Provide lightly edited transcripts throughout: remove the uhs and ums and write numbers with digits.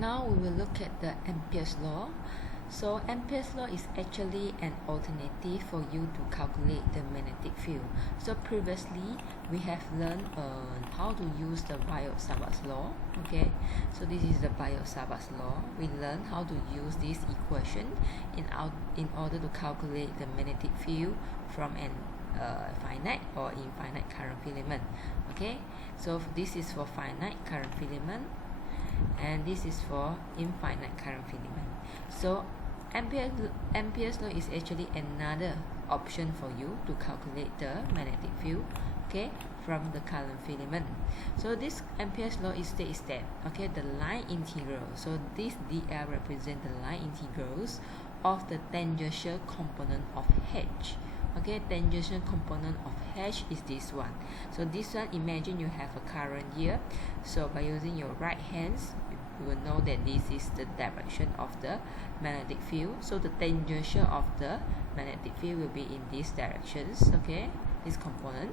Now we will look at the Ampere's law. So Ampere's law is actually an alternative for you to calculate the magnetic field. So previously we have learned how to use the Biot-Savart's law. Okay, so this is the Biot-Savart's law. We learned how to use this equation in order to calculate the magnetic field from an finite or infinite current filament. Okay, so this is for finite current filament and this is for infinite current filament. So Ampere's law is actually another option for you to calculate the magnetic field, okay, from the current filament. So this Ampere's law states that, okay, the line integral, so this dl represents the line integrals of the tangential component of H. Okay, tangential component of H is this one. So this one, imagine you have a current here. So by using your right hands, you will know that this is the direction of the magnetic field. So the tangential of the magnetic field will be in these directions. Okay, this component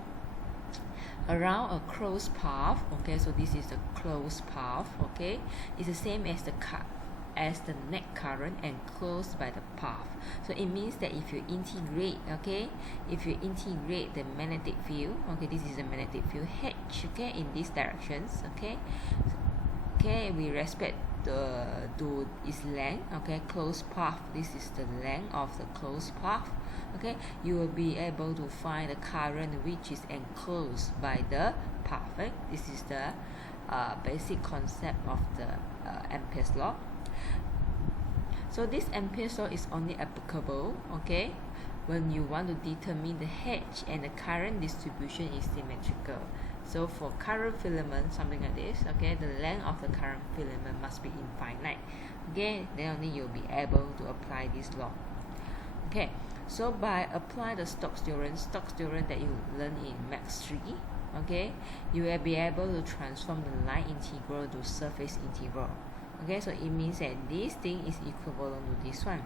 around a closed path. Okay, so this is the closed path. Okay, it's the same as the net current enclosed by the path. So it means that if you integrate, okay, if you integrate the magnetic field, okay, this is the magnetic field H, okay, in these directions, okay, we respect to its length, okay, closed path, this is the length of the closed path, okay, you will be able to find the current which is enclosed by the path, right? This is the basic concept of the Ampere's law. So this Ampere's law is only applicable, okay, when you want to determine the H and the current distribution is symmetrical. So for current filament, something like this, okay, the length of the current filament must be infinite. Okay, then only you'll be able to apply this law. Okay, so by applying the Stokes theorem that you learn in Max 3, okay, you will be able to transform the line integral to surface integral. Okay, so it means that this thing is equivalent to this one.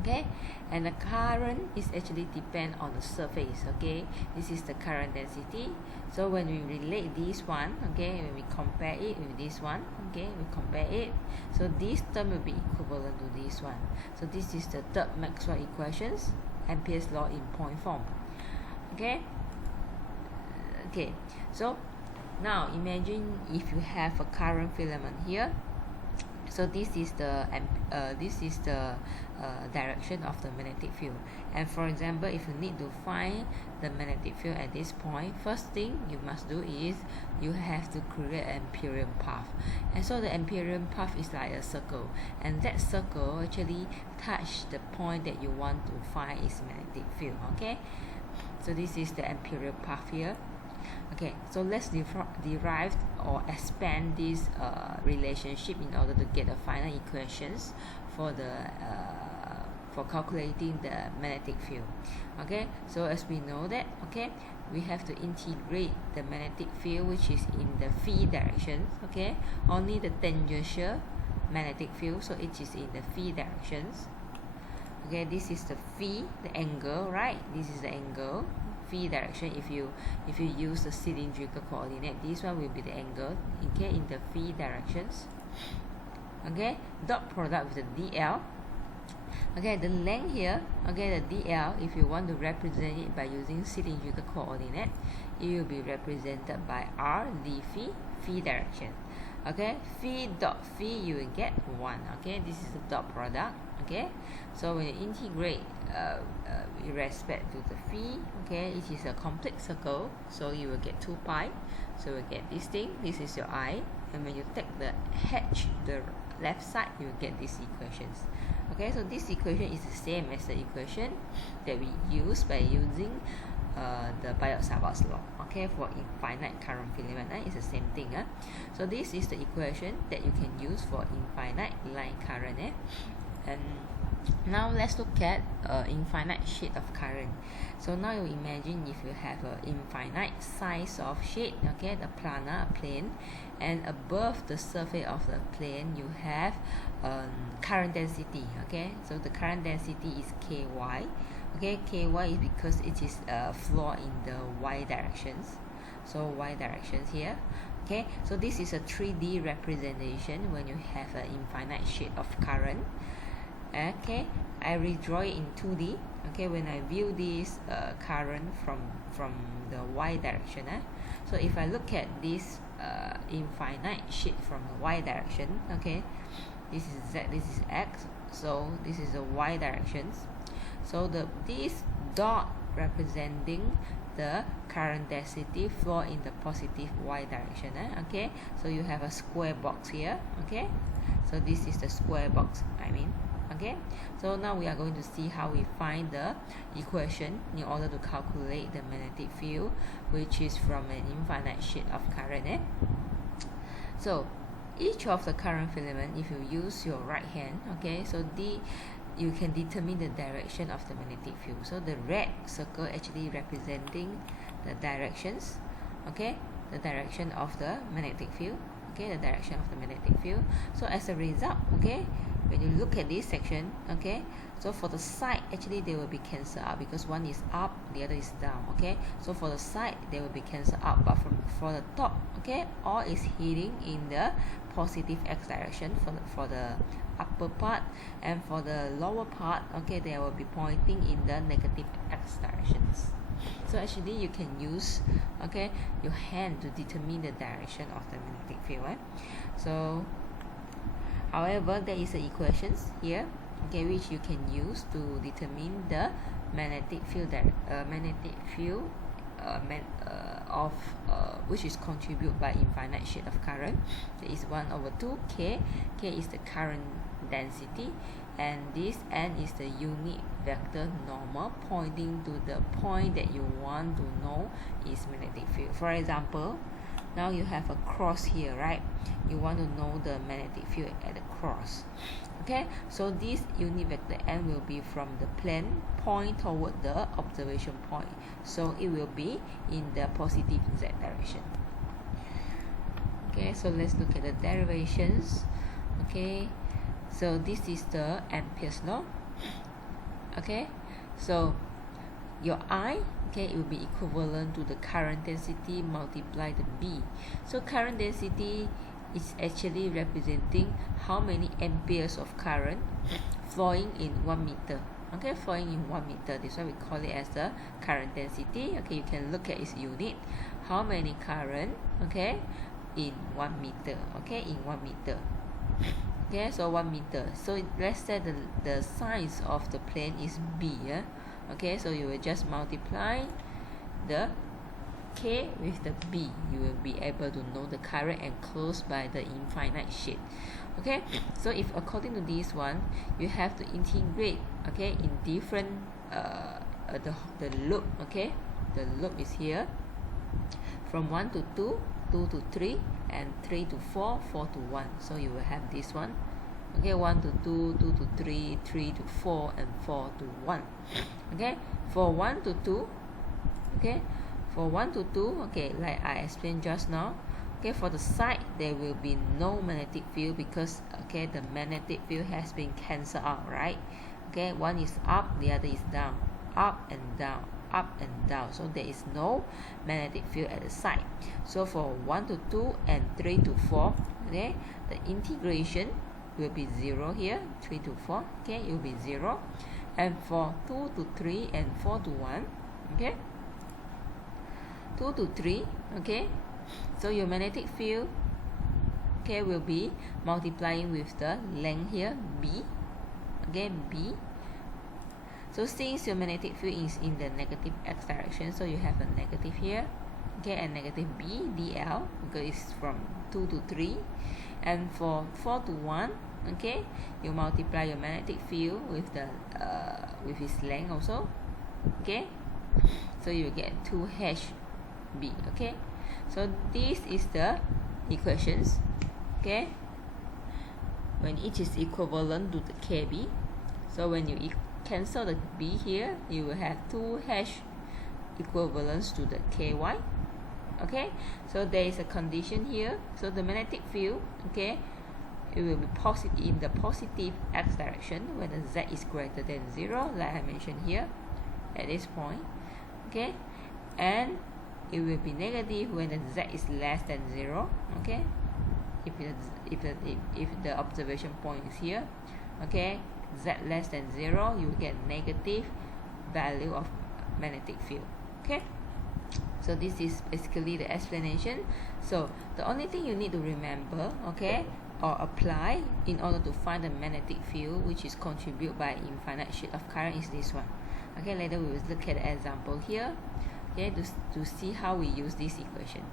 Okay, and the current is actually depend on the surface. Okay, this is the current density. So when we relate this one, okay, when we compare it with this one, okay, we compare it, so this term will be equivalent to this one. So this is the third Maxwell equations, Ampere's law in point form. Okay, so now imagine if you have a current filament here. So this is the direction of the magnetic field. And for example, if you need to find the magnetic field at this point, first thing you must do is you have to create an Amperian path. And so the Amperian path is like a circle, and that circle actually touch the point that you want to find its magnetic field. Okay, so this is the Amperian path here. Okay, so let's derive or expand this relationship in order to get the final equations for the for calculating the magnetic field. Okay, so as we know that, okay, we have to integrate the magnetic field which is in the phi direction. Okay, only the tangential magnetic field, so it is in the phi directions. Okay, this is the phi, the angle, right? This is the angle. Phi direction. If you use the cylindrical coordinate, this one will be the angle, okay, in the phi directions. Okay, dot product with the dl. Okay, the length here, okay, the dl, if you want to represent it by using cylindrical coordinate, it will be represented by r d phi direction. Okay, phi dot phi, you will get 1. Okay, this is the dot product. Okay, so when you integrate with respect to the phi, okay, it is a complete circle, so you will get 2 pi, so you will get this thing, this is your I, and when you take the h, the left side, you will get these equations. Okay, so this equation is the same as the equation that we use by using the Biot-Savart's law, okay, for infinite current filament. It's the same thing. So this is the equation that you can use for infinite line current. And now let's look at infinite sheet of current. So now you imagine if you have an infinite size of sheet, okay, the planar plane, and above the surface of the plane you have current density. Okay, so the current density is ky. Okay, ky is because it is flow in the y directions. So y directions here. Okay, so this is a 3D representation when you have an infinite sheet of current. Okay, I redraw it in 2D. Okay, when I view this current from the y direction. So if I look at this infinite sheet from the y direction, okay, this is z, this is x, so this is the y directions. So this dot representing the current density flow in the positive y direction. Okay, so you have a square box here. Okay, so this is the square box, okay. So now we are going to see how we find the equation in order to calculate the magnetic field, which is from an infinite sheet of current. So each of the current filament, if you use your right hand, okay, so you can determine the direction of the magnetic field. So the red circle actually representing the directions, okay, the direction of the magnetic field, okay, the direction of the magnetic field. So as a result, okay, when you look at this section, okay, so for the side, actually they will be cancelled out because one is up, the other is down. Okay, so for the side they will be cancelled out, but for the top, okay, all is heading in the positive x direction for the upper part, and for the lower part, okay, they will be pointing in the negative x directions. So actually you can use, okay, your hand to determine the direction of the magnetic field. So however, there is an equations here, okay, which you can use to determine the magnetic field which is contributed by infinite sheet of current. There is 1/2 k. K is the current density, and this n is the unit vector normal pointing to the point that you want to know is magnetic field. For example, now you have a cross here, right? You want to know the magnetic field at the cross. Okay, so this unit vector n will be from the plane point toward the observation point, so it will be in the positive z direction. Okay, so let's look at the derivations. Okay, so this is the Ampere's law. Okay, so your I, okay, it will be equivalent to the current density multiply the B. So current density is actually representing how many amperes of current flowing in 1 meter. Okay, flowing in 1 meter. This is why we call it as the current density. Okay, you can look at its unit. How many current, okay, in 1 meter. Okay, in 1 meter. Okay, so 1 meter. So let's say the size of the plane is B. Okay, so you will just multiply the K with the B. You will be able to know the current enclosed by the infinite sheet. Okay, so if according to this one, you have to integrate, okay, in different the loop. Okay, the loop is here from 1 to 2, 2 to 3, and 3 to 4, 4 to 1. So you will have this one. Okay, 1 to 2, 2 to 3, 3 to 4, and 4 to 1. Okay, for 1 to 2, okay, for 1 to 2, okay, like I explained just now, okay, for the side there will be no magnetic field because, okay, the magnetic field has been cancelled out, right? Okay, one is up, the other is down, up and down, up and down, so there is no magnetic field at the side. So for 1 to 2 and 3 to 4, okay, the integration will be 0 here. 3 to 4, okay, it will be 0. And for 2 to 3 and 4 to 1, okay, 2 to 3, okay, so your magnetic field, okay, will be multiplying with the length here, B, okay, B. So since your magnetic field is in the negative x direction, so you have a negative here, okay, and negative B, dl, because it's from 2 to 3. And for 4 to 1, okay, you multiply your magnetic field with the with its length also, okay, so you get 2hb. Okay, so this is the equations, okay, when each is equivalent to the kb. So when you cancel the b here, you will have 2h equivalents to the ky. Okay, so there is a condition here. So the magnetic field, okay, it will be positive in the positive x direction when the z is greater than 0, like I mentioned here at this point. Okay, and it will be negative when the z is less than 0. Okay, if the observation point is here, okay, z less than 0, you will get negative value of magnetic field. Okay, so this is basically the explanation. So the only thing you need to remember, okay, or apply in order to find the magnetic field which is contributed by infinite sheet of current is this one. Okay, later we will look at the example here, okay, to see how we use this equation.